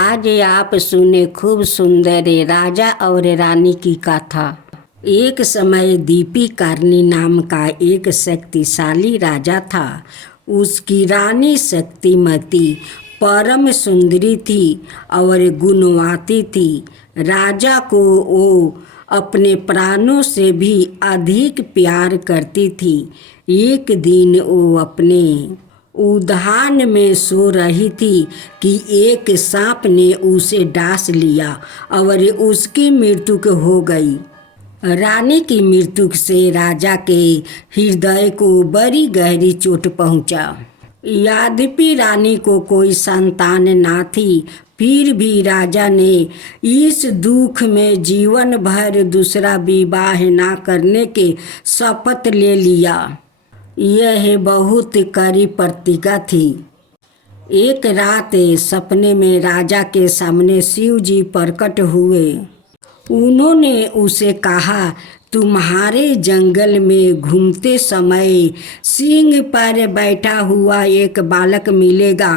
आज आप सुने खूब सुंदर राजा और रानी की कथा। एक समय दीपी कारनी नाम का एक शक्तिशाली राजा था। उसकी रानी शक्तिमती परम सुंदरी थी और गुणवती थी। राजा को वो अपने प्राणों से भी अधिक प्यार करती थी। एक दिन वो अपने उद्यान में सो रही थी कि एक सांप ने उसे डांस लिया और उसकी मृत्यु हो गई। रानी की मृत्यु से राजा के हृदय को बड़ी गहरी चोट पहुंचा। यद्यपि रानी को कोई संतान ना थी, फिर भी राजा ने इस दुख में जीवन भर दूसरा विवाह ना करने के शपथ ले लिया। यह बहुत कड़ी प्रतिज्ञा थी। एक रात सपने में राजा के सामने शिव जी प्रकट हुए। उन्होंने उसे कहा, तुम्हारे जंगल में घूमते समय सिंह पर बैठा हुआ एक बालक मिलेगा।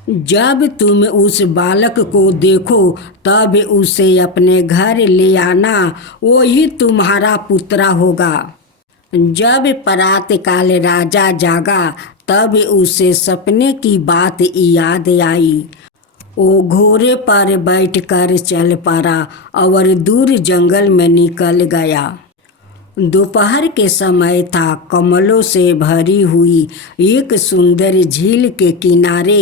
जब तुम उस बालक को देखो तब उसे अपने घर ले आना, वही तुम्हारा पुत्र होगा। जब प्रातःकाल राजा जागा तब उसे सपने की बात याद आई। वो घोड़े पर बैठकर चल पड़ा और दूर जंगल में निकल गया। दोपहर के समय था। कमलों से भरी हुई एक सुंदर झील के किनारे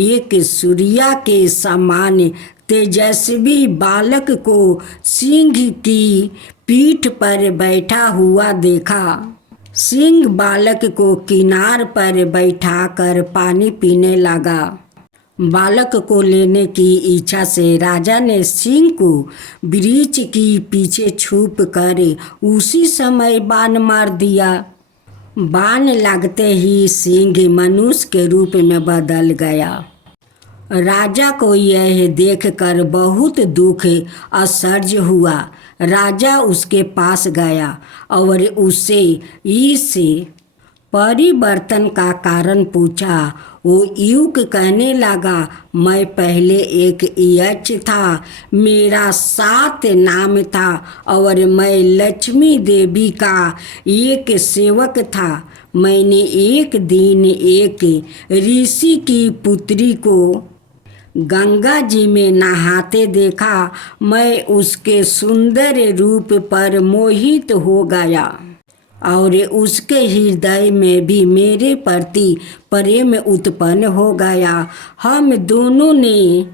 एक सूर्या के समान तेजस्वी बालक को सिंह की पीठ पर बैठा हुआ देखा। सिंह बालक को किनार पर बैठाकर पानी पीने लगा। बालक को लेने की इच्छा से राजा ने सिंह को वृक्ष की पीछे छुप कर उसी समय बाण मार दिया। बाण लगते ही सिंह मनुष्य के रूप में बदल गया। राजा को यह देखकर बहुत दुख आश्चर्य हुआ। राजा उसके पास गया और उससे इस परिवर्तन का कारण पूछा। वो युवक कहने लगा, मैं पहले एक यक्ष था, मेरा 7 नाम था और मैं लक्ष्मी देवी का एक सेवक था। मैंने एक दिन एक ऋषि की पुत्री को गंगा जी में नहाते देखा। मैं उसके सुंदर रूप पर मोहित हो गया और उसके हृदय में भी मेरे प्रति प्रेम उत्पन्न हो गया। हम दोनों ने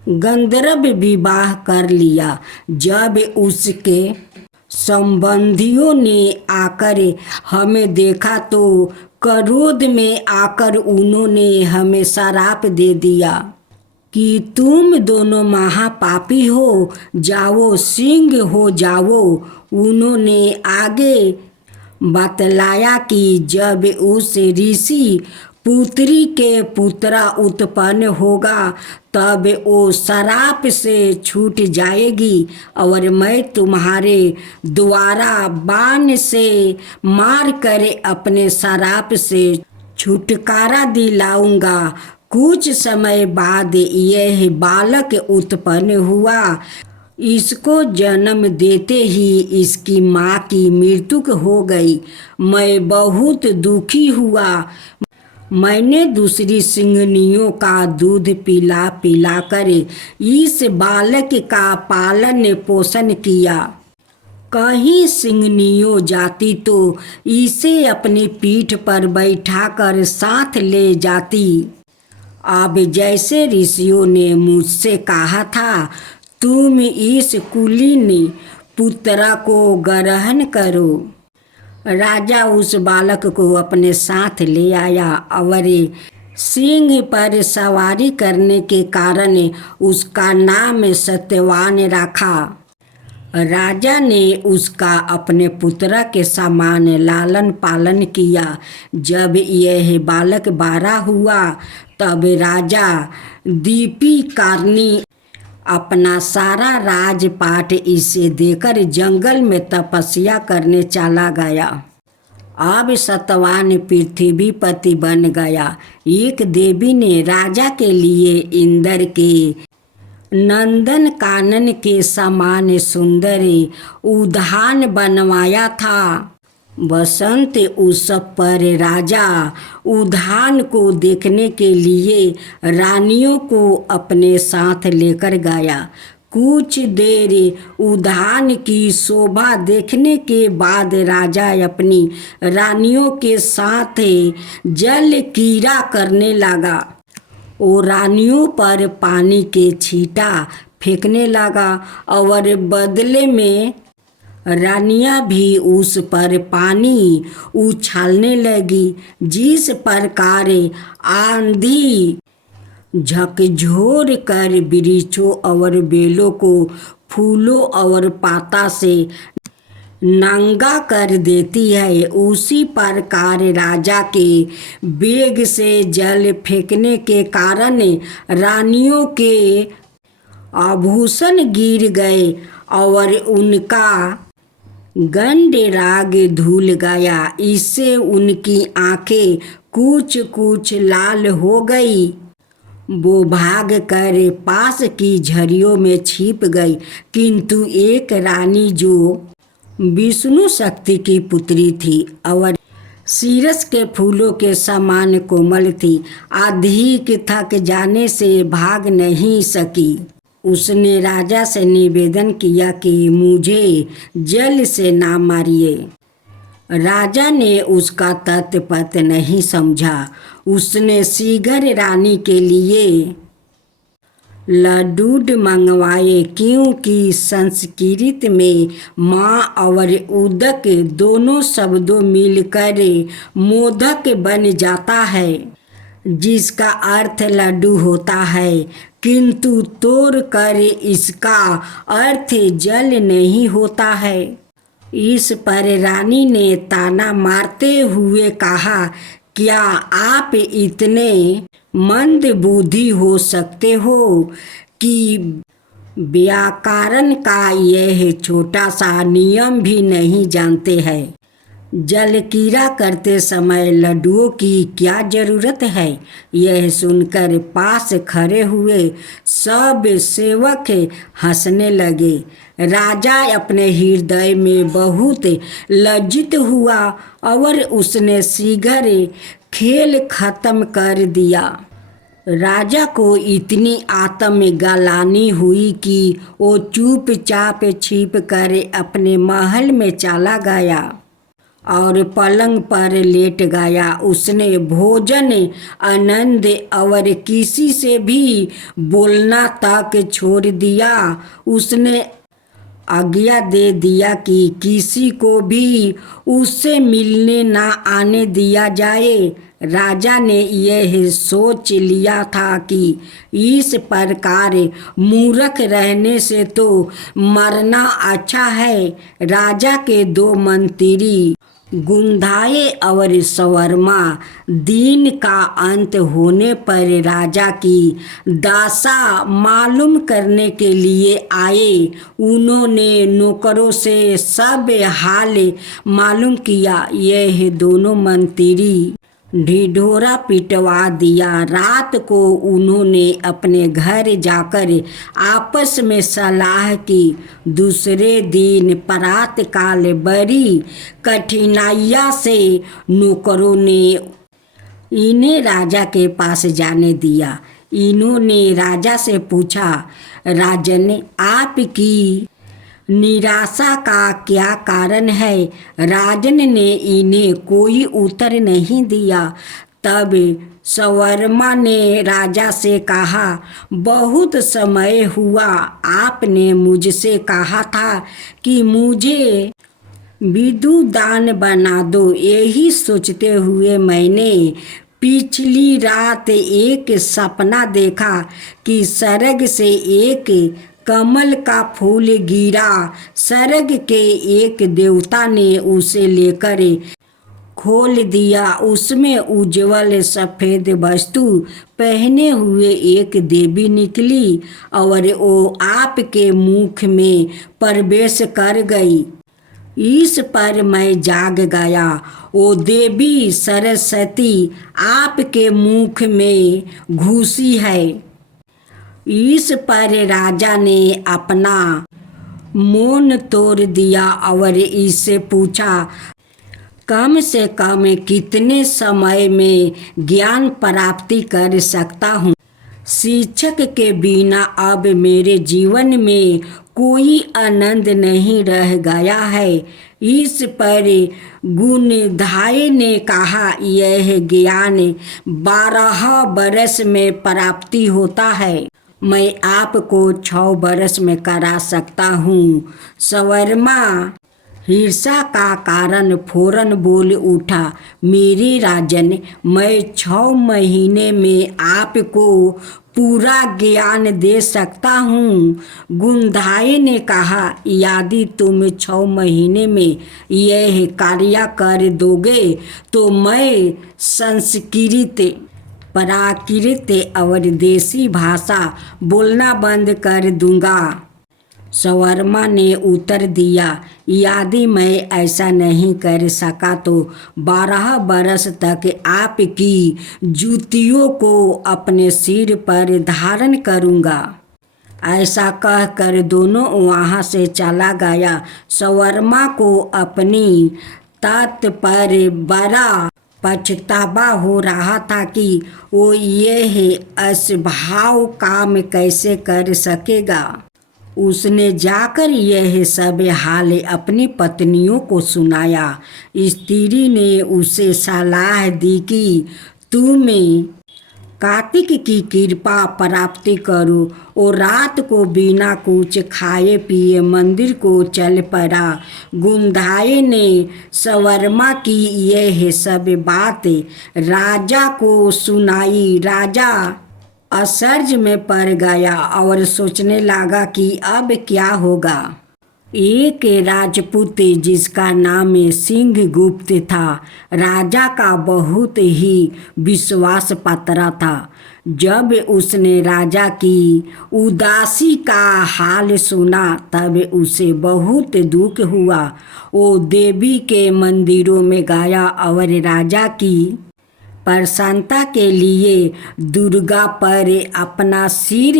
गंधर्व विवाह कर लिया। जब उसके संबंधियों ने आकर हमें देखा तो क्रोध में आकर उन्होंने हमें श्राप दे दिया कि तुम दोनों महापापी हो जाओ, सिंह हो जाओ। उन्होंने आगे बतलाया कि जब उस ऋषि पुत्री के पुत्र उत्पन्न होगा तब वो श्राप से छूट जाएगी और मैं तुम्हारे द्वारा बाण से मार कर अपने श्राप से छुटकारा दिलाऊंगा। कुछ समय बाद यह बालक उत्पन्न हुआ। इसको जन्म देते ही इसकी माँ की मृत्यु हो गई। मैं बहुत दुखी हुआ। मैंने दूसरी सिंहनियों का दूध पिलाकर इस बालक का पालन पोषण किया। कहीं सिंहनियों जाती तो इसे अपनी पीठ पर बैठाकर साथ ले जाती। अब जैसे ऋषियों ने मुझसे कहा था, तुम इस कुलीन पुत्र को ग्रहण करो। राजा उस बालक को अपने साथ ले आया और सिंह पर सवारी करने के कारण उसका नाम सत्यवान रखा। राजा ने उसका अपने पुत्र के समान लालन पालन किया। जब यह बालक बड़ा हुआ तब राजा दीपी कारनी अपना सारा राजपाट इसे देकर जंगल में तपस्या करने चला गया। अब सत्यवान पृथ्वीपति बन गया। एक देवी ने राजा के लिए इंद्र के नंदन कानन के समान सुंदर उद्यान बनवाया था। बसंत उत्सव पर राजा उद्यान को देखने के लिए रानियों को अपने साथ लेकर गया। कुछ देर उद्यान की शोभा देखने के बाद राजा अपनी रानियों के साथ जल क्रीड़ा करने लगा। वो रानियों पर पानी के छींटा फेंकने लगा और बदले में रानियां भी उस पर पानी उछालने लगी। जिस प्रकार आंधी झकझोर कर वृक्षों और बेलों को फूलों और पाता से नंगा कर देती है, उसी प्रकार राजा के वेग से जल फेंकने के कारण रानियों के आभूषण गिर गए और उनका गंडराग धुल गया। इससे उनकी आंखें कुछ कुछ लाल हो गई। वो भाग कर पास की झड़ियों में छिप गई, किंतु एक रानी जो विष्णु शक्ति की पुत्री थी और सीरस के फूलों के समान कोमल थी, अधिक थक जाने से भाग नहीं सकी। उसने राजा से निवेदन किया कि मुझे जल से ना मारिए। राजा ने उसका तत्पत नहीं समझा। उसने शीघ्र रानी के लिए लड्डू मंगवाए, क्योंकि संस्कृत में माँ और उदक दोनों शब्दों मिलकर मोदक बन जाता है, जिसका अर्थ लड्डू होता है, किंतु तोड़ कर इसका अर्थ जल नहीं होता है। इस पर रानी ने ताना मारते हुए कहा, क्या आप इतने मंद बुद्धि हो सकते हो कि व्याकरण का यह छोटा सा नियम भी नहीं जानते हैं? जल क्रीड़ा करते समय लड्डुओं की क्या जरूरत है? यह सुनकर पास खड़े हुए सब सेवक हंसने लगे। राजा अपने हृदय में बहुत लज्जित हुआ और उसने शीघ्र खेल खत्म कर दिया। राजा को इतनी आत्मग्लानि हुई कि वो चुपचाप छिप कर अपने महल में चला गया और पलंग पर लेट गया। उसने भोजन, आनंद और किसी से भी बोलना तक छोड़ दिया। उसने आज्ञा दे दिया कि किसी को भी उससे मिलने ना आने दिया जाए। राजा ने यह सोच लिया था कि इस प्रकार मूर्ख रहने से तो मरना अच्छा है। राजा के दो मंत्री गुंधाए और सवर्मा दिन का अंत होने पर राजा की दशा मालूम करने के लिए आए। उन्होंने नौकरों से सब हाल मालूम किया। यह दोनों मंत्री ढिढोरा पिटवा दिया। रात को उन्होंने अपने घर जाकर आपस में सलाह की। दूसरे दिन प्रातःकाल बड़ी कठिनाइयों से नौकरों ने इन्हें राजा के पास जाने दिया। इन्होंने राजा से पूछा, राजन, आपकी निराशा का क्या कारण है? राजन ने इन्हें कोई उत्तर नहीं दिया। तब सवर्मा ने राजा से कहा, बहुत समय हुआ आपने मुझसे कहा था कि मुझे विदुदान बना दो। यही सोचते हुए मैंने पिछली रात एक सपना देखा कि स्वर्ग से एक कमल का फूल गिरा। स्वर्ग के एक देवता ने उसे लेकर खोल दिया। उसमें उज्जवल सफ़ेद वस्तु पहने हुए एक देवी निकली और वो आपके मुख में प्रवेश कर गई। इस पर मैं जाग गया। वो देवी सरस्वती आपके मुख में घुसी है। इस पर राजा ने अपना मौन तोड़ दिया और इससे पूछा, कम से कम कितने समय में ज्ञान प्राप्ति कर सकता हूँ? शिक्षक के बिना अब मेरे जीवन में कोई आनंद नहीं रह गया है। इस पर गुणधाय ने कहा, यह ज्ञान 12 बरस में प्राप्ति होता है। मैं आपको 6 बरस में करा सकता हूँ। सवर्मा ईर्ष्या का कारण फौरन बोल उठा, मेरे राजन, मैं 6 महीने में आपको पूरा ज्ञान दे सकता हूँ। गुणधाय ने कहा, यदि तुम 6 महीने में यह कार्य कर दोगे तो मैं संस्कृत, प्राकृत और देसी भाषा बोलना बंद कर दूंगा। सवर्मा ने उत्तर दिया, यदि मैं ऐसा नहीं कर सका तो 12 बरस तक आपकी जूतियों को अपने सिर पर धारण करूँगा। ऐसा कहकर दोनों वहाँ से चला गया। सवर्मा को अपनी तात पर बड़ा पछतावा हो रहा था कि वो यह असंभव काम कैसे कर सकेगा। उसने जाकर यह सब हाल अपनी पत्नियों को सुनाया। स्त्री ने उसे सलाह दी कि तुम कार्तिक की कृपा प्राप्त करो और रात को बिना कुछ खाए पिए मंदिर को चल पड़ा। गुणधाय ने सवर्मा की यह सब बात राजा को सुनाई। राजा आश्चर्य में पड़ गया और सोचने लगा कि अब क्या होगा। एक राजपूत जिसका नाम सिंहगुप्त था, राजा का बहुत ही विश्वास पात्र था। जब उसने राजा की उदासी का हाल सुना तब उसे बहुत दुख हुआ। वो देवी के मंदिरों में गया और राजा की प्रसन्नता के लिए दुर्गा पर अपना सिर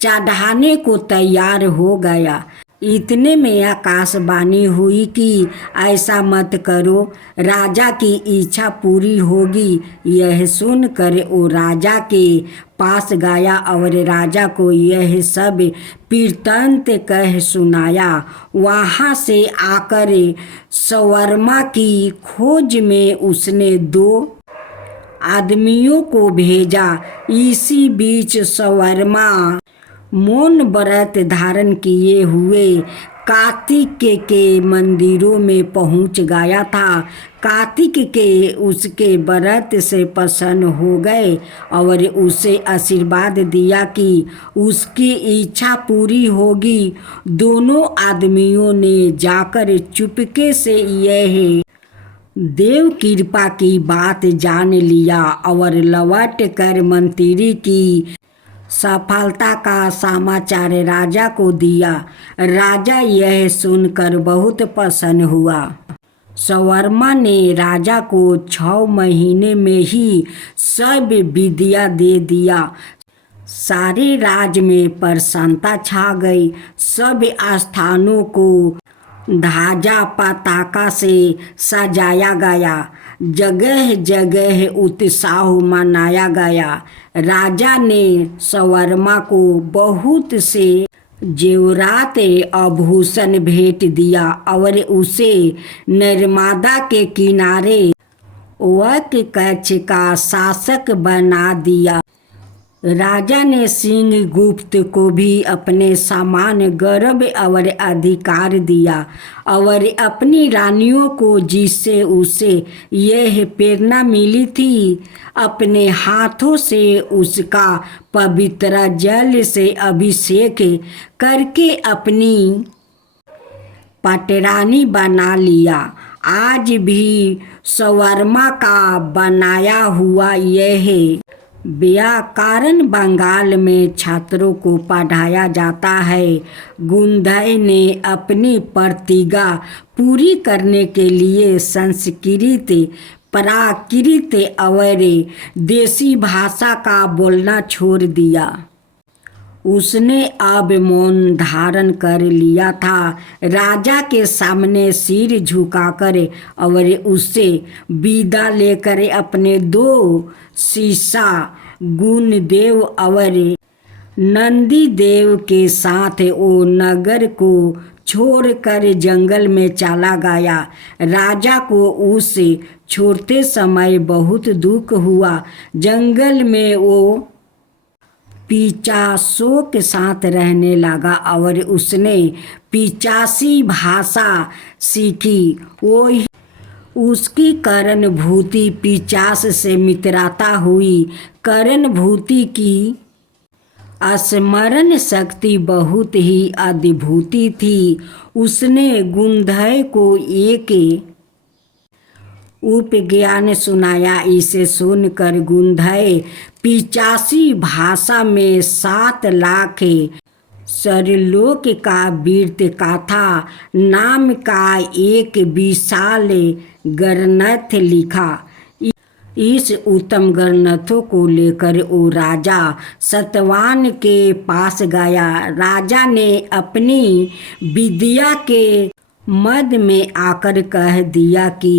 चढ़ाने को तैयार हो गया। इतने में आकाशवाणी हुई कि ऐसा मत करो, राजा की इच्छा पूरी होगी। यह सुनकर वो राजा के पास गया और राजा को यह सब वृत्तांत कह सुनाया। वहाँ से आकर सवर्मा की खोज में उसने 2 आदमियों को भेजा। इसी बीच सवर्मा मौन व्रत धारण किए हुए कार्तिक के मंदिरों में पहुंच गया था। कार्तिक के उसके व्रत से प्रसन्न हो गए और उसे आशीर्वाद दिया कि उसकी इच्छा पूरी होगी। दोनों आदमियों ने जाकर चुपके से यह देव कृपा की बात जान लिया और लौट कर मंत्री की सफलता का समाचार राजा को दिया। राजा यह सुनकर बहुत प्रसन्न हुआ। सवर्मा ने राजा को 6 महीने में ही सब विद्या दे दिया। सारे राज्य में प्रसन्नता छा गई। सब स्थानों को ध्वजा पताका से सजाया गया। जगह जगह उत्सव मनाया गया। राजा ने सवर्मा को बहुत से जेवरात आभूषण भेंट दिया और उसे नर्मदा के किनारे वक कच्छ का शासक बना दिया। राजा ने सिंहगुप्त को भी अपने समान गर्व और अधिकार दिया और अपनी रानियों को, जिससे उसे यह प्रेरणा मिली थी, अपने हाथों से उसका पवित्र जल से अभिषेक करके अपनी पटरानी बना लिया। आज भी सवर्मा का बनाया हुआ यह व्याकरण बंगाल में छात्रों को पढ़ाया जाता है। गुणधाय ने अपनी प्रतिज्ञा पूरी करने के लिए संस्कृत, प्राकृत और देसी भाषा का बोलना छोड़ दिया। उसने अब मौन धारण कर लिया था। राजा के सामने सिर झुकाकर और उससे विदा लेकर अपने 2 शिष्य गुणदेव और नंदीदेव के साथ वो नगर को छोड़कर जंगल में चला गया। राजा को उसे छोड़ते समय बहुत दुख हुआ। जंगल में वो पिचासों के साथ रहने लगा और उसने पिचासी भाषा सीखी। वो उसकी करणभूति पिचास से मित्रता हुई। करणभूति की स्मरण शक्ति बहुत ही अद्भुत थी। उसने गुंधय को एक उपज्ञान सुनाया। इसे सुनकर गुंधय पिचासी भाषा में 7 लाख सरलोक का वीर्त गाथा नाम का एक विशाल ग्रंथ लिखा। इस उत्तम ग्रंथों को लेकर वो राजा सतवान के पास गया। राजा ने अपनी विद्या के मद में आकर कह दिया कि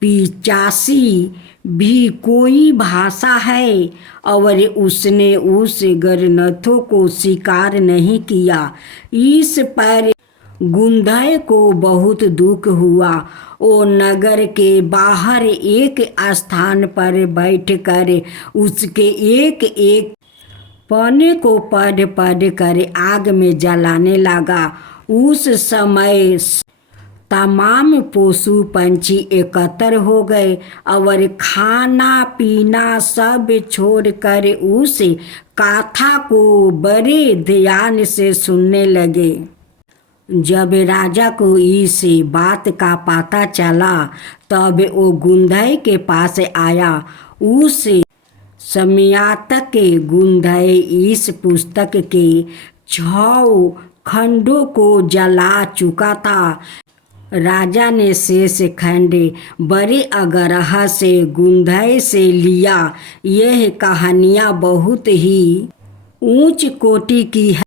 पिचासी भी कोई भाषा है, और उसने उस ग्रंथों को स्वीकार नहीं किया। इस पर गुंधय को बहुत दुख हुआ। वो नगर के बाहर एक स्थान पर बैठकर उसके एक एक पन्ने को पढ़ कर आग में जलाने लगा। उस समय तमाम पशु पंछी एकत्र हो गए और खाना पीना सब छोड़कर उस कथा को बड़े ध्यान से सुनने लगे। जब राजा को इस बात का पता चला तब वो गुंधय के पास आया। उस समय तक गुंधय इस पुस्तक के 6 खंडों को जला चुका था। राजा ने शेष खंड बड़े आग्रह से गुंधय से लिया। यह कहानियाँ बहुत ही ऊंच कोटि की है।